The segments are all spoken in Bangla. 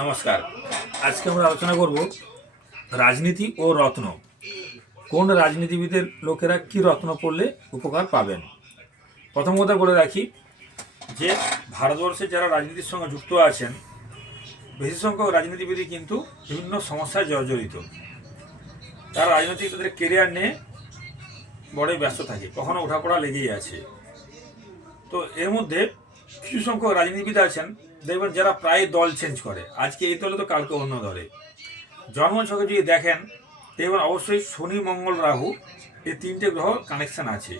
নমস্কার। আজকে আমরা আলোচনা করব রাজনীতি ও রত্ন। কোন রাজনীতিবিদের লোকেরা কি রত্ন পড়লে উপকার পাবেন? প্রথম কথা বলে রাখি যে, ভারতবর্ষে যারা রাজনীতির সঙ্গে যুক্ত আছেন, বেশি সংখ্যক রাজনীতিবিদই কিন্তু বিভিন্ন সমস্যায় জর্জরিত। তারা রাজনৈতিক তাদের কেরিয়ার নিয়ে বড়ই ব্যস্ত থাকে, কখনো ওঠাপড়া লেগেই আছে। তো এর মধ্যে কিছু সংখ্যক রাজনীতিবিদ আছেন দেখবেন যারা প্রায় দল চেঞ্জ করে। আজকে এই দলে তো কালকে অন্য দলে। জন্ম ছকে যদি দেখেন, দেখবেন অবশ্যই শনি, মঙ্গল, রাহু এই তিনটে গ্রহ কানেকশান আছে।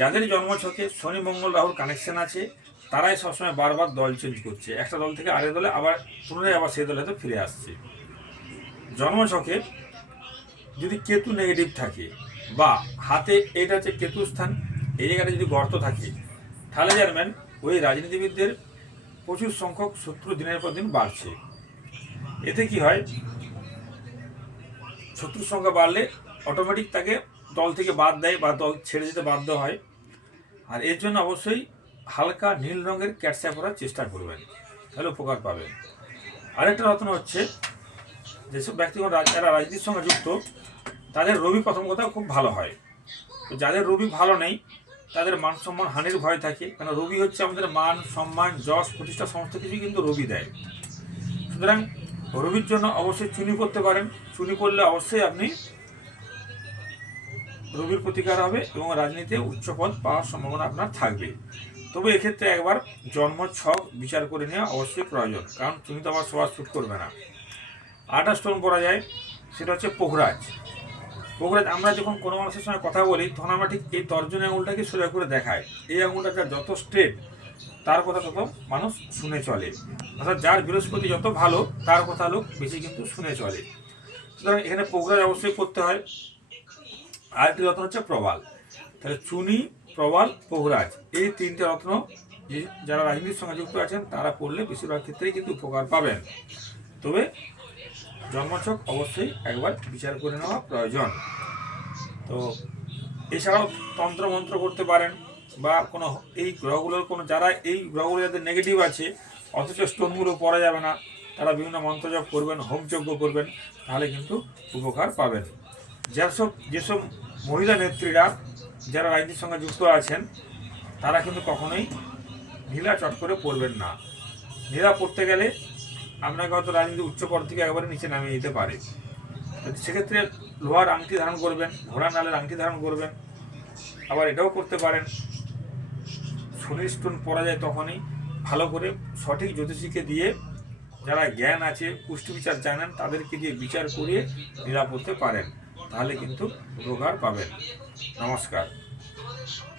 যাদের জন্ম ছকে শনি, মঙ্গল, রাহুর কানেকশান আছে, তারাই সবসময় বারবার দল চেঞ্জ করছে। একটা দল থেকে আরেক দলে আবার, পুনরায় আবার সেই দলে হয়তো ফিরে আসছে। জন্ম ছকে যদি কেতু নেগেটিভ থাকে বা হাতে এটা হচ্ছে কেতু স্থান, এই জায়গাটা যদি গর্ত থাকে, তাহলে জানবেন ওই রাজনীতিবিদদের প্রচুর সংখ্যক শত্রু দিনের পর দিন বাড়ছে। এতে কি হয়? শত্রুর সংখ্যা বাড়লে অটোমেটিক তাকে দল থেকে বাদ দেয় বা দল ছেড়ে যেতে বাধ্য হয়। আর এর জন্য অবশ্যই হালকা নীল রঙের ক্যাটসা করার চেষ্টা করবেন। তাহলে উপকার পাবেন। আরেকটা রত্ন হচ্ছে যেসব ব্যক্তিগণ যারা রাজনীতির সঙ্গে যুক্ত, তাদের রবি প্রথম কথা খুব ভালো হয়। তো যাদের রবি ভালো নেই তাদের মান সম্মান, হানির ভয় থাকে। কেন? রবি হচ্ছে আমাদের মান, সম্মান, যশ, প্রতিষ্ঠা, সমস্ত কিছুই কিন্তু রবি দেয়। সুতরাং রবির জন্য অবশ্যই চুনি করতে পারেন। চুনি করলে অবশ্যই আপনি রবির প্রতিকার হবে এবং রাজনীতিতে উচ্চ পদ পাওয়ার সম্ভাবনা আপনার থাকবে। তবে এক্ষেত্রে একবার জন্ম ছক বিচার করে নেওয়া অবশ্যই প্রয়োজন, কারণ তুমি তো আবার সবার শ্যুট করবে না। আটা স্টোন পরা যায় সেটা হচ্ছে পোখরাজ পোখরাজ আমরা যখন কোনো মানুষের সঙ্গে কথা বলি, তখন আমরা ঠিক এই তর্জনী আঙুলটাকে সোজা করে দেখায় এই আঙুলটা যত স্ট্রেট তার কথা তত মানুষ শুনে চলে। অর্থাৎ যার বৃহস্পতি যত ভালো, তার কথা লোক বেশি কিন্তু শুনে চলে। সুতরাং এখানে পোখরাজ অবশ্যই করতে হয়। আরেকটি রত্ন হচ্ছে প্রবাল। তাহলে চুনি, প্রবাল, পোহরাজ, এই তিনটে রত্ন যারা রাজনীতির সঙ্গে যুক্ত আছেন, তারা পড়লে বেশিরভাগ ক্ষেত্রেই কিন্তু উপকার পাবেন। তবে জন্মছক অবশ্যই একবার বিচার করে নেওয়া প্রয়োজন। তো এছাড়াও তন্ত্র মন্ত্র করতে পারেন বা কোনো এই গ্রহগুলোর কোনো যারা এই গ্রহগুলো যাদের নেগেটিভ আছে, অথচ স্টোনগুলো পরা যাবে না, তারা বিভিন্ন মন্ত্রজপ করবেন হোমযজ্ঞ করবেন, তাহলে কিন্তু উপকার পাবেন। যেসব যেসব মহিলা নেত্রীরা, যারা রাজনীতির সঙ্গে যুক্ত আছেন, তারা কিন্তু কখনোই নীলা চট করে পড়বেন না। নীলা পড়তে গেলে আপনাকে হয়তো রাজনীতি উচ্চ পদ থেকে একেবারে নিচে নামিয়ে দিতে পারে। সেক্ষেত্রে লোহার আংটি ধারণ করবেন ঘোড়া নালের আংটি ধারণ করবেন, আবার এটাও করতে পারেন। শনির স্টোন পরা যায় তখনই ভালো করে সঠিক জ্যোতিষীকে দিয়ে যারা জ্ঞান আছে, পুষ্টি বিচার জানেন, তাদেরকে দিয়ে বিচার করিয়ে নিরাপত্তে পারেন। তাহলে কিন্তু উপকার পাবেন নমস্কার।